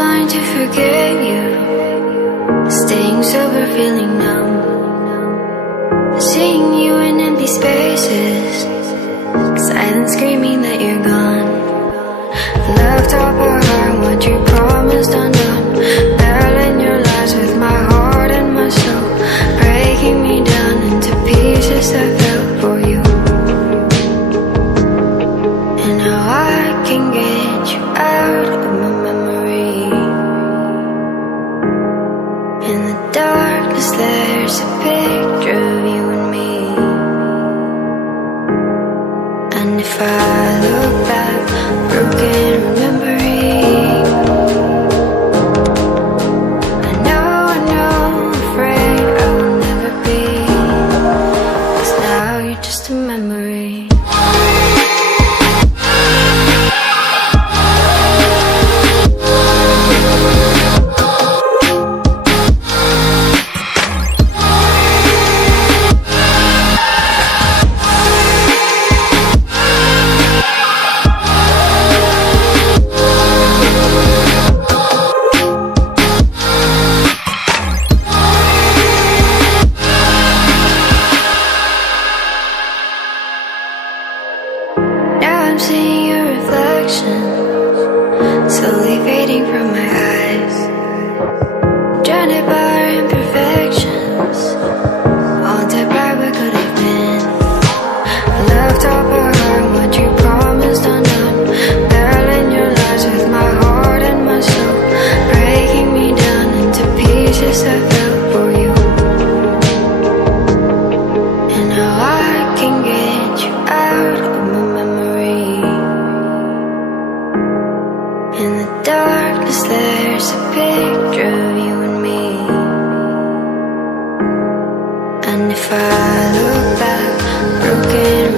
trying to forget you, staying sober, feeling numb, seeing you in empty spaces, silence screaming that you're gone. Left up our heart, what you promised undone, battling your lies with my heart and my soul, breaking me down into pieces I fell for you. And now I can get you out of my memory. In the darkness there's a picture of you and me. And if I look back, broken remembering, I know, afraid I will never be, 'cause now you're just a memory. Seeing your reflection slowly fading from my eyes, drowned by our imperfections, haunted by what could have been. Left up our heart, what you promised undone, battling your lies with my heart and my soul, breaking me down into pieces I fell for you. And now I can get you out of my memory. In the darkness there's a picture of you and me. And if I look back, broken